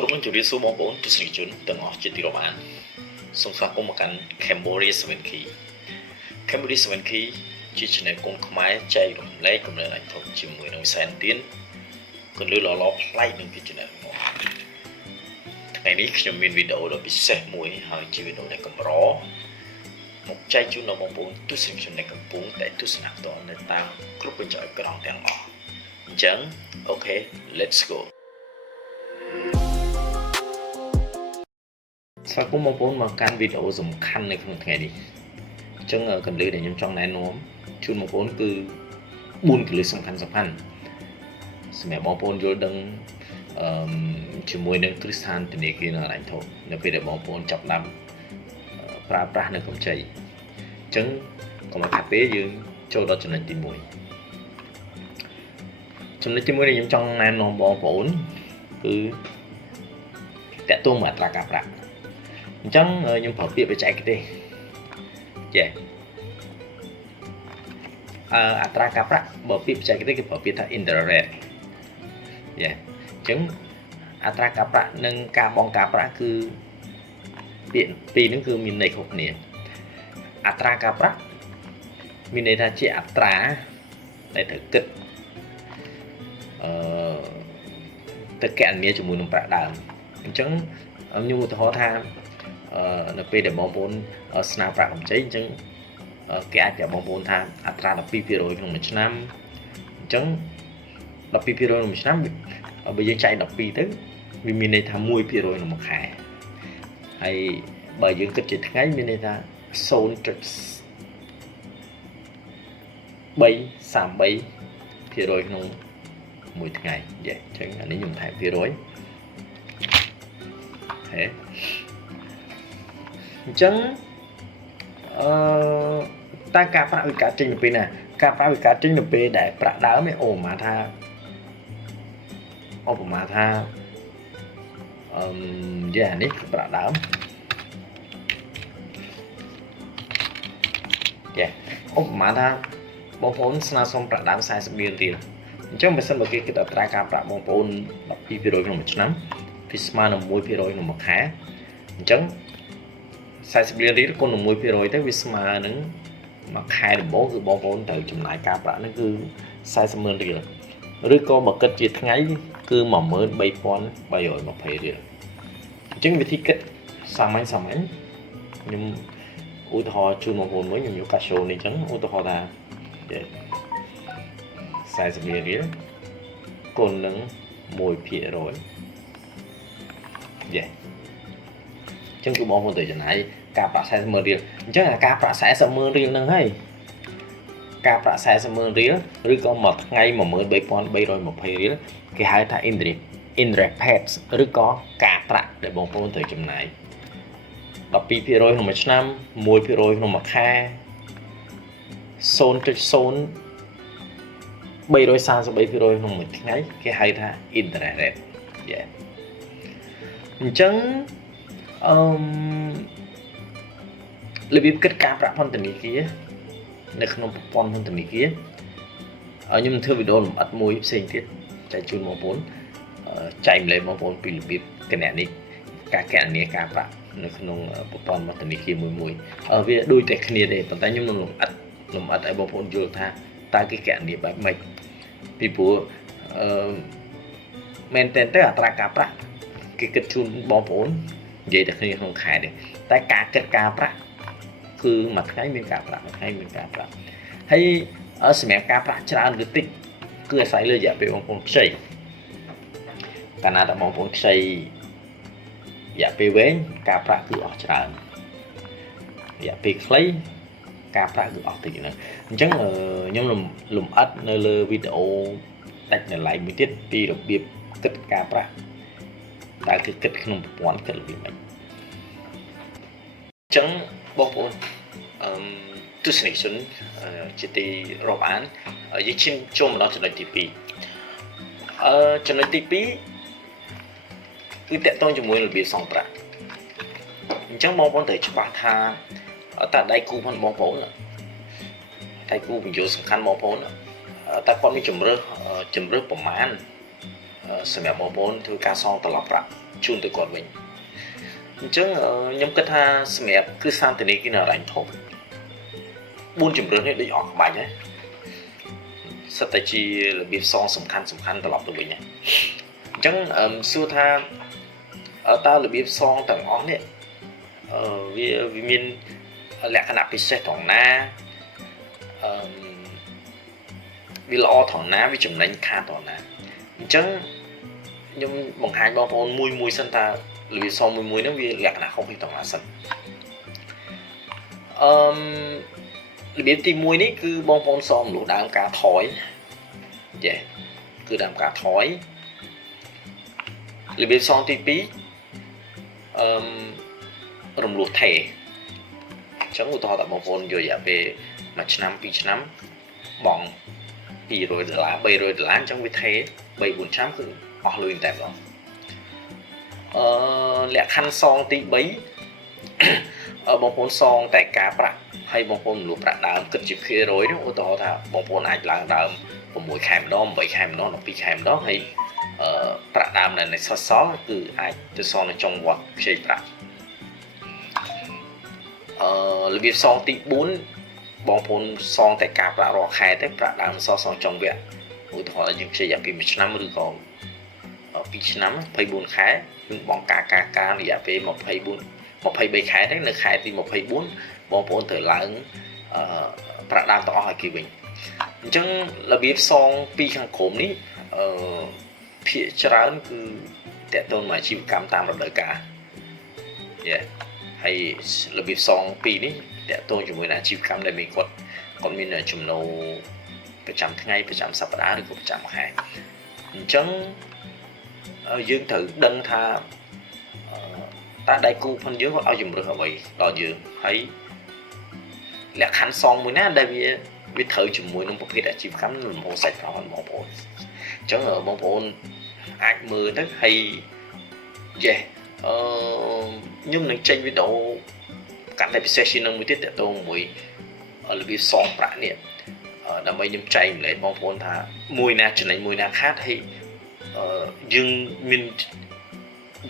Cũng như điều số 4 tu sĩ chuẩn từng ở trên địa bàn song song cùng một căn Cambodia 7 key Cambodia 7 key chỉ cho nên cũng không ai chạy rồi lấy cũng là thuộc chỉ 10 năm sáng tiến còn lưu lọ lại những cái chuyện này ngàyนี้ខ្ញុំមានវីដេអូដ៏ពិសេសមួយហើយជាវីដេអូដែលកម្រមកចែកជូនដល់បងប្អូនទស្សនិកជនដែលកំពុងតែទស្សនាផ្ទាល់នៅតាមគ្រប់កញ្ចក់អេក្រង់ទាំងអស់អញ្ចឹងអូខេ let's go ស្វាគមន៍បងប្អូនមកកាន់វីដេអូសំខាន់នៅក្នុងថ្ងៃនេះអញ្ចឹងកន្លឹះដែលខ្ញុំចង់ណែនាំជូនបងប្អូនគឺ4កន្លឹះសំខាន់សម្រាប់បងប្អូនយល់ដឹងជាមួយនឹងគ្រឹះស្ថានធនាគារនៅអញ្ញធំនៅពេលដែលបងប្អូនចាប់ដាំប្រើប្រាស់នៅកម្ចីអញ្ចឹងកុំឲ្យខាតពេលយើងចូលដល់ចំណុចទី1ចំណុចទី1ដែលខ្ញុំចង់ណែនាំបងប្អូនគឺតាក់ទងមកអត្រាការប្រាក់អញ្ចឹងខ្ញុំប្រើពាក្យបច្ចេកទេសចេះអត្រាការប្រាក់បើពាក្យបច្ចេកទេសគេប្រើពាក្យថា interest rate អញ្ចឹងអត្រាការប្រាក់និងការបង់ការប្រាក់គឺពាក្យពីរហ្នឹងគឺមានន័យខុសគ្នាអត្រាការប្រាក់មានន័យថាជាអត្រាដែលត្រូវគិតទៅកណនាជាមួយនឹងប្រាក់ដើមអញ្ចឹងខ្ញុំឧទាហរណ៍ថានៅពេលដែលបងប្អូនស្នើប្រាក់កម្ចីអញ្ចឹងគេអាចប្រាប់បងប្អូនថាអត្រា 12% ក្នុងមួយឆ្នាំអញ្ចឹង 12% ក្នុងមួយឆ្នាំបើយើងចែក12ទៅវាមានន័យថា 1% ក្នុងមួយខែហើយបើយើងគិតជាថ្ងៃមានន័យថា 0.333% ក្នុងមួយថ្ងៃអញ្ចឹងអានេះខ្ញុំថែមភាគរយហេអញ្ចឹងតើការប្រាក់វាកើតចេញទៅពេលណាការប្រាក់វាកើតចេញទៅពេលដែលប្រាក់ដើមអូម៉ាថាឧបមាថានេះគឺប្រាក់ដើមឧបមាថាបងប្អូនស្នើសុំប្រាក់ដើម40លានរៀលអញ្ចឹងបើសិនបើគេគិតអត្រាការប្រាក់បងប្អូន 12% ក្នុងមួយឆ្នាំវាស្មើនឹង 1% ក្នុងមួយខែអញ្ចឹង40លានរៀលគុណនឹង 1% ទៅវាស្មើនឹងមួយខែដំបូងគឺបងប្អូនត្រូវចំណាយការប្រាក់ហ្នឹងគឺ40ម៉ឺនរៀលឬក៏បើគិតជាថ្ងៃគឺ 13320 រៀលអញ្ចឹងវិធីគិតសាមញ្ញខ្ញុំឧទាហរណ៍ជូនបងប្អូនមួយខ្ញុំយកកាសូនេះអញ្ចឹងឧទាហរណ៍ថា40លានរៀលគុណនឹង 1%អញ្ចឹងគឺបងប្អូនត្រូវចំណាយការប្រាក់40ម៉ឺនរៀលអញ្ចឹងអាការប្រាក់40ម៉ឺនរៀលហ្នឹងហើយការប្រាក់40ម៉ឺនរៀលឬក៏មួយថ្ងៃ 13320 រៀលគេហៅថា interest paid ឬក៏ការប្រាក់ដែលបងប្អូនត្រូវចំណាយ 12% ក្នុងមួយឆ្នាំ 1% ក្នុងមួយខែ 0.0333% ក្នុងមួយថ្ងៃគេហៅថា interest rate អញ្ចឹងរបៀបគិតការប្រាក់ពន្ធនាគារនៅក្នុងប្រព័ន្ធពន្ធនាគារខ្ញុំធ្វើវីដេអូលម្អិតមួយផ្សេងទៀតចែកជូនបងប្អូនចែកម្លែកបងប្អូនពីរបៀបគណនាការគណនាការប្រាក់នៅក្នុងប្រព័ន្ធពន្ធនាគារមួយវាដូចតែគ្នាទេប៉ុន្តែខ្ញុំនឹងលម្អិតឲ្យបងប្អូនយល់ថាតើគេគណនាបែបម៉េចពីព្រោះមែនតើអត្រាការប្រាក់គេគិតជូនបងប្អូននិយាយតែគ្នាក្នុងខែទេតែការគិតការប្រាក់គឺមួយថ្ងៃមានការប្រាក់ហើយសម្រាប់ការប្រាក់ច្រើនឬតិចគឺអាស្រ័យលើរយៈពេលបងប្អូនខ្ចីកាលណាតែបងប្អូនខ្ចីរយៈពេលវែងការប្រាក់គឺអស់ច្រើនរយៈពេលខ្លីការប្រាក់គឺអស់តិចហ្នឹងអញ្ចឹងខ្ញុំលម្អិតនៅលើវីដេអូដាច់នៅឡៃមួយទៀតពីរបៀបគិតការប្រាក់តើគឺគិតក្នុងប្រព័ន្ធគិតរបៀបម៉េចអញ្ចឹងបងប្អូនទស្សនិកជនជាទីរាប់អានយើងឈានចូលមកដល់ចំណុចទី2ចំណុចទី2គឺតកតងជាមួយរបៀបសងប្រាក់អញ្ចឹងបងប្អូនត្រូវច្បាស់ថាតើដៃគូរបស់បងប្អូនដៃគូបញ្យោសំខាន់បងប្អូនតើគាត់មានជំរើសប្រមាណសម្រាប់បងប្អូនធ្វើការសងត្រឡប់ប្រាក់ ជូនទៅគាត់វិញអញ្ចឹងខ្ញុំគិតថាសម្រាប់គឺសន្តានាគារហិរញ្ញវត្ថុ4ជំរឿននេះដូចអស់ក្បាច់ហើយសិតតែជារបៀបសងសំខាន់ត្រឡប់ទៅវិញហើយអញ្ចឹងសួរថាតើរបៀបសងទាំងអស់នេះវាមានលក្ខណៈពិសេសត្រង់ណាវាល្អត្រង់ណាវាចំណេញខាតត្រង់ណាអញ្ចឹងខ្ញុំបង្ហាញបងប្អូនមួយសិនថារបៀបសងមួយហ្នឹងវាលក្ខណៈខុសពីត្រង់ណាសិនរបៀបទី1នេះគឺបងប្អូនសងមនុស្សដើមការថយគឺដើមការថយរបៀបសងទី2រំលោះថេរអញ្ចឹងឧទាហរណ៍ថាបងប្អូនយករយៈពេល1ឆ្នាំ2ឆ្នាំបង់$200 $300អញ្ចឹងវាថេរ 3-4 ឆ្នាំគឺអស់លុយតែម្ដងលក្ខខណ្ឌសងទី3បងប្អូនសងតែការប្រាក់ហើយបងប្អូនលុបប្រាក់ដើមគិតជាភាគរយនោះឧទាហរណ៍ថាបងប្អូនអាចឡើងដើម6ខែម្ដង8ខែម្ដង12ខែម្ដងហើយប្រាក់ដើមនៅសល់គឺអាចទៅសងនៅចុងវត្តខ្ចីប្រាក់របៀបសងទី4បងប្អូនសងតែការប្រាក់រាល់ខែទេប្រាក់ដើមសងចុងវគ្គឧទាហរណ៍យើងខ្ចីរយៈពេល1ឆ្នាំឬក៏2ឆ្នាំ24ខែយើងបង់ការរយៈពេល23ខែដែរនៅខែទី24បងប្អូនត្រូវឡើងប្រាក់ដើមទាំងអស់ឲ្យគេវិញអញ្ចឹងរបៀបសងពីខាងក្រោមនេះភាគច្រើនគឺតកតូនមកអាជីវកម្មតាមរដូវកាលហើយរបៀបសងពីនេះតកតូនជាមួយនឹងអាជីវកម្មដែលមានគាត់មានចំណូលប្រចាំថ្ងៃប្រចាំសប្តាហ៍ឬក៏ប្រចាំខែអញ្ចឹងយើងត្រូវដឹងថាតើដៃគូផងយើងគាត់ឲ្យជំរឿនអ្វីដល់យើងហើយលក្ខខណ្ឌសងមួយណាដែលវាត្រូវជាមួយនឹងប្រភេទអាជីវកម្មលំហូរសាច់ប្រាក់របស់បងប្អូនអញ្ចឹងបងប្អូនអាចមើលទៅហើយខ្ញុំនឹងចេញវីដេអូកាន់តែពិសេសជាងនឹងមួយទៀតតទៅមួយរបៀបសងប្រាក់នេះដើម្បីខ្ញុំចែកម្លែកបងប្អូនថាមួយណាចំណេញមួយណាខាតហើយយើងមាន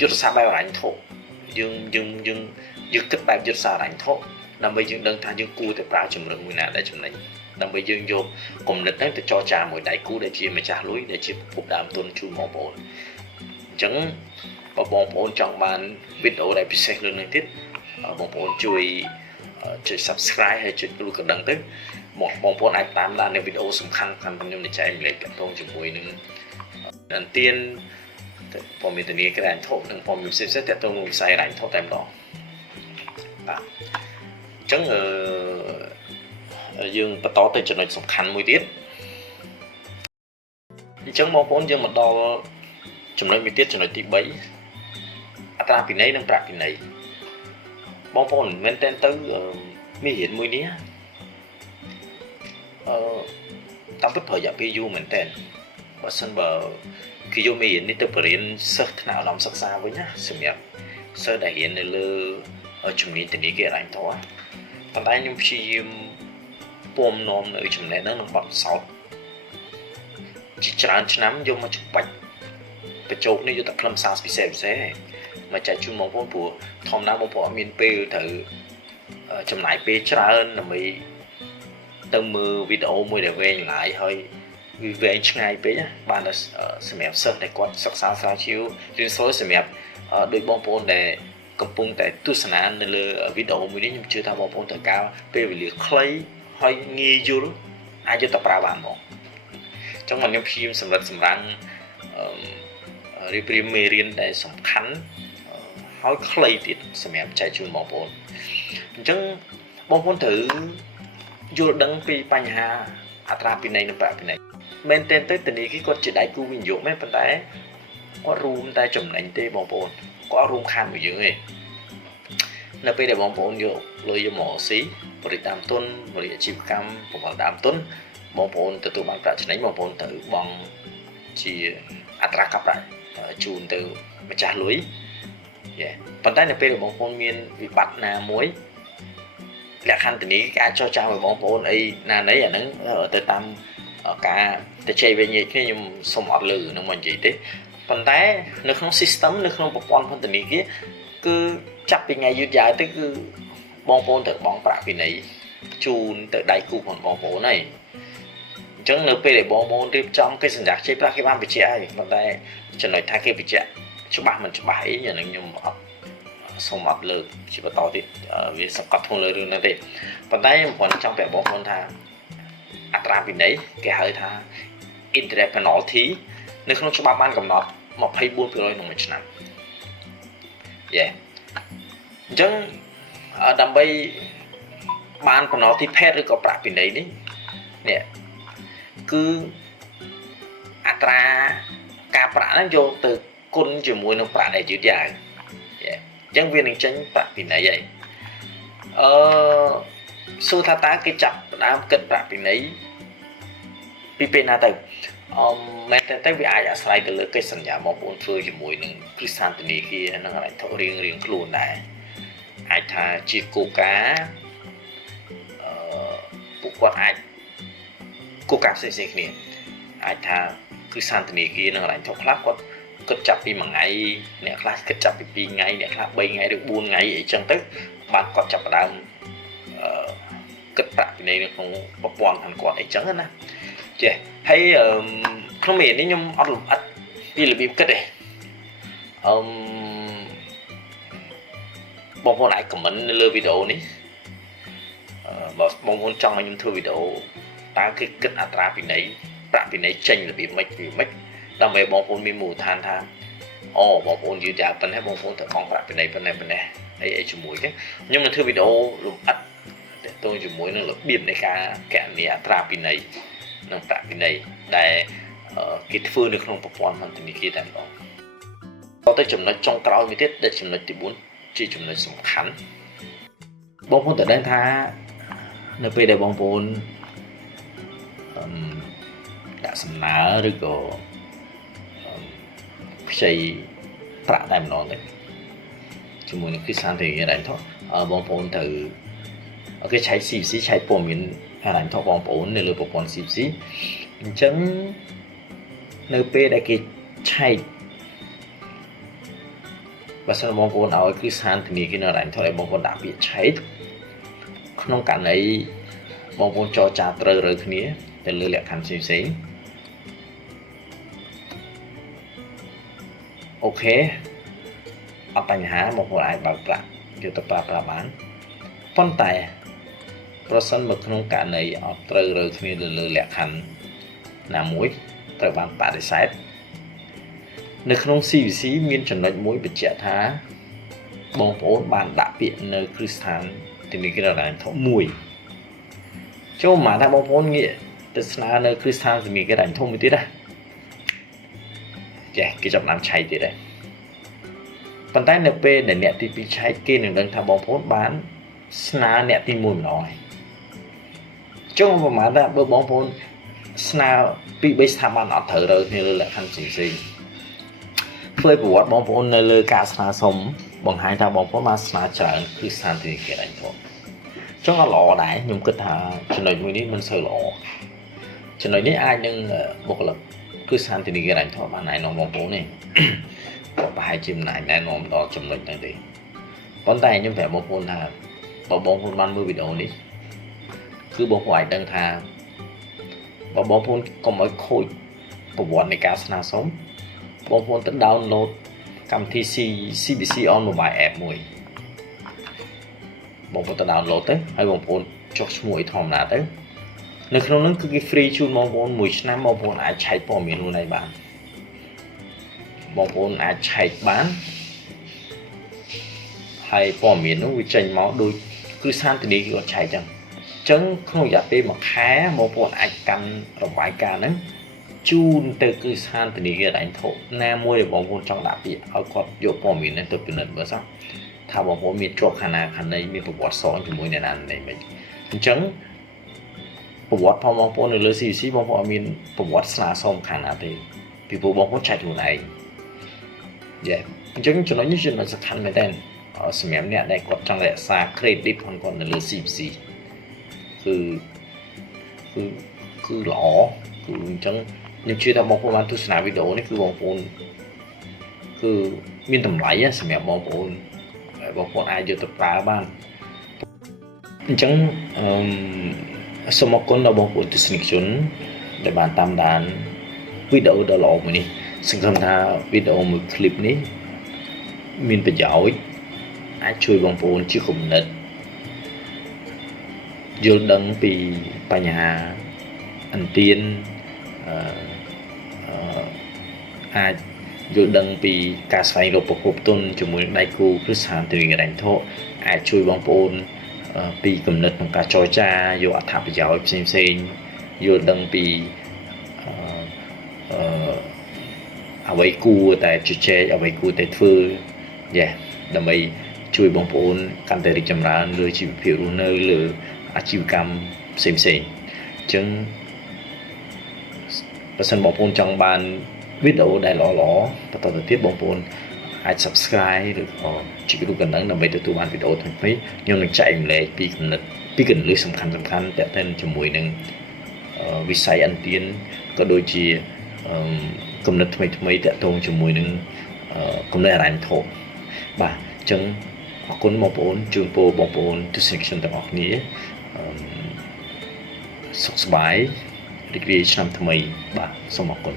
យុទ្ធសាស្ត្របែបហិរញ្ញវត្ថុយើងគិតបែបយុទ្ធសាស្ត្រហិរញ្ញវត្ថុដើម្បីយើងដឹងថាយើងគួរតែប្រើជំរឿនមួយណាដែលចំណេញដើម្បីយើងយកគំនិតហ្នឹងទៅចរចាមួយដៃគូដែលជាម្ចាស់លុយដែលជាប្រភពដើមទុនជូនបងប្អូនអញ្ចឹងបើបងប្អូនចង់បានវីដេអូដែលពិសេសលើនេះទៀតបងប្អូនជួយចុច Subscribe ហើយចុចរូបកណ្ដឹងទៅបងប្អូនអាចតាមដាននៅវីដេអូសំខាន់ៗខ្ញុំនឹងចែកម្លែកទាក់ទងជាមួយនឹងអន្តៀនព័ត៌មានធានាក្រហមធំនិងព័ត៌មានផ្សេងៗទាក់ទងនឹងវិស័យហិរញ្ញវត្ថុតែម្ដងបាទអញ្ចឹងយើងបន្តទៅចំណុចសំខាន់មួយទៀតអញ្ចឹងបងប្អូនយើងមកដល់ចំណុចមួយទៀតចំណុចទី3អត្រាពិន័យនិងប្រាក់ពិន័យបងប្អូនមិនមែនតែទៅមានរៀនមួយនេះតាមពិតប្រយ័ត្នពេលយូរមែនតើបើសិនបើគឺយកមេរៀននេះទៅបរៀនសិស្សថ្នាក់ឧត្តមសិក្សាវិញណាសម្រាប់សិស្សដែលរៀននៅលើជំនាញធានាគារហិរញ្ញវត្ថុប៉ុន្តែខ្ញុំព្យាយាមពំនាំនៅចំណេះហ្នឹងនឹងបទពិសោធន៍ជាច្រើនឆ្នាំយកមកជបាច់បញ្ចូលនេះយកតែខ្លឹមសារពិសេសមកចែកជូនបងប្អូនព្រោះធម្មតាបងប្អូនអត់មានពេលត្រូវចំណាយពេលច្រើនដើម្បីទៅមើលវីដេអូមួយដែលវែងឡាយហើយវាវែងឆ្ងាយពេកណាបានតែសម្រាប់សិស្សដែលគាត់សិក្សាស្រាវជ្រាវរៀនសូត្រសម្រាប់ដោយបងប្អូនដែលកំពុងតែទស្សនានៅលើវីដេអូមួយនេះខ្ញុំជឿថាបងប្អូនត្រូវការពេលវេលាខ្លីហើយងាយយល់អាចយកទៅប្រើបានមកអញ្ចឹងខ្ញុំព្យាយាមសម្រិតសម្រាំងរៀបរៀងមេរៀនដែលសំខាន់ហើយខ្លីទៀតសម្រាប់ចែកជូនបងប្អូនអញ្ចឹងបងប្អូនត្រូវយល់ដឹងពីបញ្ហាអត្រាពិន័យនិងប្រាក់ពិន័យមែនទែនទៅធនាគារគាត់ជាដៃគូវិនិយោគមែនប៉ុន្តែគាត់រួមតែចំណេញទេបងប្អូនគាត់រួមខានមួយយើងទេនៅពេលដែលបងប្អូនយកលុយមកស៊ីបរិយាដើមទុនបរិយាអាជីវកម្មបង្កើតដើមទុនបងប្អូនទទួលបានប្រាក់ចំណេញបងប្អូនត្រូវបង់ជាអត្រាកាប់ប្រាក់ជូនទៅម្ចាស់លុយប៉ុន្តែនៅពេលដែលបងប្អូនមានវិបត្តិណាមួយលក្ខខណ្ឌធនាគារការចរចាvớiបងប្អូនអីណាណីអាហ្នឹងទៅតាមការទៅជ័យវិញគ្នាខ្ញុំសូមអត់លឺនឹងមកនិយាយទេ ប៉ុន្តែនៅក្នុង system នៅក្នុងប្រព័ន្ធពន្ធនាគារគឺចាប់ពីថ្ងៃយឺតយ៉ាវទៅគឺបងប្អូនត្រូវបង់ប្រាក់ពិន័យជូនទៅដៃគូของបងប្អូនហើយអញ្ចឹងនៅពេលដែលបងប្អូនរៀបចំកិច្ចសន្យាខ្ចីប្រាក់គេបានបញ្ជាក់ហើយប៉ុន្តែចំណុចថាគេបញ្ជាក់ច្បាស់មិនច្បាស់អីខ្ញុំអត់សូមអត់លើកជាបន្តទៀតវាសង្កត់ធ្ងន់លើរឿងហ្នឹងទេប៉ុន្តែខ្ញុំគ្រាន់ចង់ប្រាប់បងប្អូនថាអត្រាពិន័យគេហៅថា interest penalty នៅក្នុងច្បាប់បានកំណត់ 24% ក្នុងមួយឆ្នាំយេអញ្ចឹងដើម្បីបាន penalty paid ឬក៏ប្រាក់ពិន័យនេះគឺអត្រាការប្រាក់ហ្នឹងយកទៅគុណជាមួយនឹងប្រាក់ដែលយឺតយ៉ាវអញ្ចឹងវានឹងចេញប្រាក់ពិន័យហើយសួរថាតើគេចាប់ផ្ដើមគិតប្រាក់ពិន័យពីពេលណាទៅមែនតើទៅវាអាចអាស្រ័យទៅលើកិច្ចសន្យាបងប្អូនធ្វើជាមួយនឹងគ្រឹះស្ថានធនាគារនិងអាជ្ញាធររៀងខ្លួនដែរអាចថាជាគោលការណ៍ពួកគាត់អាចគោលការណ៍ផ្សេងៗគ្នាអាចថាគ្រឹះស្ថានធនាគារនិងអាជ្ញាធរខ្លះគាត់គិតចាប់ពីមួយថ្ងៃអ្នកខ្លះគិតចាប់ពី2ថ្ងៃអ្នកខ្លះ3ថ្ងៃឬ4ថ្ងៃអីចឹងទៅបានគាត់ចាប់ផ្ដើមគិតប្រាក់ពិន័យនៅក្នុងប្រព័ន្ធរបស់គាត់អីចឹងណាចេះហើយក្នុងមេនេះខ្ញុំអត់លម្អិតពីរបៀបគិតទេបងប្អូនអាច comment នៅលើវីដេអូនេះបើបងប្អូនចង់ឲ្យខ្ញុំធ្វើវីដេអូតើគេគិតអត្រាពិន័យប្រាក់ពិន័យចេញរបៀបម៉េចដើម្បីបងប្អូនមានមូលដ្ឋានថាបងប្អូនយឺតយ៉ាវប៉ុណ្ណេះបងប្អូនត្រូវបង់ប្រាក់ពិន័យប៉ុណ្ណេះអីជាមួយទេខ្ញុំនឹងធ្វើវីដេអូលម្អិតទាក់ទងជាមួយនឹងរបៀបនៃការគណនាអត្រាពិន័យនិងប្រាក់ពិន័យដែលគេធ្វើនៅក្នុងប្រព័ន្ធពន្ធនាគារតែម្ដងទៅចំណុចចុងក្រោយមួយទៀតដែលចំណុចទី4ជាចំណុចសំខាន់បងប្អូនត្រូវដឹងថានៅពេលដែលបងប្អូនដាក់សំណើឬក៏ខ្ចីប្រាក់តែម្ដងទៅជាមួយនឹងគ្រឹះស្ថានធនាគារដែរបងប្អូនត្រូវគេឆែក CVC ឆែកព័ត៌មានអារម្មណ៍របស់បងប្អូននៅលើប្រព័ន្ធ CVC អញ្ចឹងនៅពេលដែលគេឆែកបើសិនបងប្អូនឲ្យគ្រឹះស្ថានធនាគារនៅអារម្មណ៍ឲ្យបងប្អូនដាក់ពាក្យឆែកក្នុងករណីបងប្អូនចរចាត្រូវរើគ្នាទៅលើលក្ខខណ្ឌផ្សេងអូខេអត់បញ្ហាបងប្អូនអាចបើកប្រាក់យកទៅប្រើប្រាស់បានប៉ុន្តែប្រសិនមកក្នុងករណីអត់ត្រូវរើគ្នាទៅលើលក្ខខណ្ឌណាមួយត្រូវបានបដិសេធនៅក្នុង CVC មានចំណុចមួយបញ្ជាក់ថាបងប្អូនបានដាក់ពាក្យនៅគ្រឹះស្ថានធនាគារអាជ្ញាធរមួយចូលមកថាបងប្អូនងាកទៅស្នើនៅគ្រឹះស្ថានធនាគារអាជ្ញាធរមួយទៀតណាចេះគេចាប់តាមឆែកទៀតដែរប៉ុន្តែនៅពេលដែលអ្នកទី2ឆែកគេនឹងដឹងថាបងប្អូនបានស្នើអ្នកទី1ម្ដងហើយចុងប្រហែលថាបើបងប្អូនស្នើពី3ស្ថាប័នអត់ត្រូវរើគ្នាលើលក្ខខណ្ឌផ្សេងធ្វើប្រវត្តិបងប្អូននៅលើការស្នើសុំបង្ហាញថាបងប្អូនបានស្នើច្រើនគឺស្ថានធនាគារអាជ្ញាធរចុងអត់ល្អដែរខ្ញុំគិតថាចំណុចមួយនេះមិនសូវល្អចំណុចនេះអាចនឹងបុគ្គលិកគឺស្ថានធនាគារអាជ្ញាធរបានណែនាំបងប្អូនទេប្រហែលជាមិនអាចណែនាំដល់ចំណុចហ្នឹងទេប៉ុន្តែខ្ញុំប្រាប់បងប្អូនថាបើបងប្អូនបានមើលវីដេអូនេះគឺបងប្អូនអាចដឹងថាបើបងប្អូនកុំឲ្យខូចប្រវត្តិនៃការស្នើសុំបងប្អូនទៅ download កម្មវិធី CBC on mobile app មួយបងប្អូនទៅ download ទៅហើយបងប្អូនចុះឈ្មោះឲ្យធម្មតាទៅនៅក្នុងនោះគឺគេ free ជូនបងប្អូនមួយឆ្នាំបងប្អូនអាចឆែកព័ត៌មាននោះបានបងប្អូនអាចឆែកបានហើយព័ត៌មាននោះវាចេញមកដូចគ្រឹះស្ថានធនាគារគាត់ឆែកចឹងក្នុងរយៈពេល1ខែបងប្អូនអាចកាន់របាយការណ៍ហ្នឹងជូនទៅគ្រឹះស្ថានធនាគារអាជ្ញាធរណាមួយដែលបងប្អូនចង់ដាក់ពាក្យឲ្យគាត់យកព័ត៌មានហ្នឹងទៅពិនិត្យមើលសោះថាបងប្អូនមានជាប់ខាងណាខាងណីមានប្រវត្តិសងជាមួយអ្នកណានេះមិនអញ្ចឹងប្រវត្តិផងបងប្អូននៅលើ CVC បងប្អូនអត់មានប្រវត្តិស្នើសុំខាងណាទេពីព្រោះបងប្អូនឆែកខ្លួនឯងអញ្ចឹងចំណុចនេះចំណុចសំខាន់មែនតើសម្រាប់អ្នកដែលគាត់ចង់រក្សា credit ផងគាត់នៅលើ CVC គឺល្អគឺអញ្ចឹងខ្ញុំជឿថាបងប្អូនបានទស្សនាវីដេអូនេះគឺបងប្អូន គឺមានតម្លៃសម្រាប់បងប្អូនអាចយកទៅប្រើបានអញ្ចឹងសូមអរគុណដល់បងប្អូនទស្សនិកជនដែលបានតាមដានវីដេអូដ៏ល្អមួយនេះសង្ឃឹមថាវីដេអូមួយឃ្លីបនេះមានប្រយោជន៍អាចជួយបងប្អូនជាគំនិតយល់ដឹងពីបញ្ហាអន្ទានអាចយល់ដឹងពីការស្វែងរកប្រភពទុនជាមួយដៃគូគ្រឹះស្ថានធានាហិរញ្ញវត្ថុអាចជួយបងប្អូនពីគំនិតក្នុងការចរចាយកអត្ថប្រយោជន៍ផ្សេងៗយល់ដឹងពីអ្វីគួរតែជជែកអ្វីគួរតែធ្វើដើម្បីជួយបងប្អូនកាន់តែរីកចម្រើនលើជីវភាពរស់នៅលើអាជីវកម្មផ្សេងៗអញ្ចឹងបើសិនបងប្អូនចង់បានវីដេអូដែលល្អៗបន្តទៅទៀតបងប្អូនអាច Subscribe ឬក៏ចុចរូបកណ្ដឹងដើម្បីទទួលបានវីដេអូថ្មីៗខ្ញុំនឹងចែកម្លែកពីគំនិតពីគន្លឹះសំខាន់ៗទាក់ទងជាមួយនឹងវិស័យអន្ទានក៏ដូចជាគំនិតថ្មីៗទាក់ទងជាមួយនឹងគំនិតហិរញ្ញវត្ថុបាទអញ្ចឹងអរគុណបងប្អូនជូនពរបងប្អូនទស្សនិកជនទាំងអស់គ្នាសុខសប្បាយរីករាយឆ្នាំថ្មីបាទសូមអរគុណ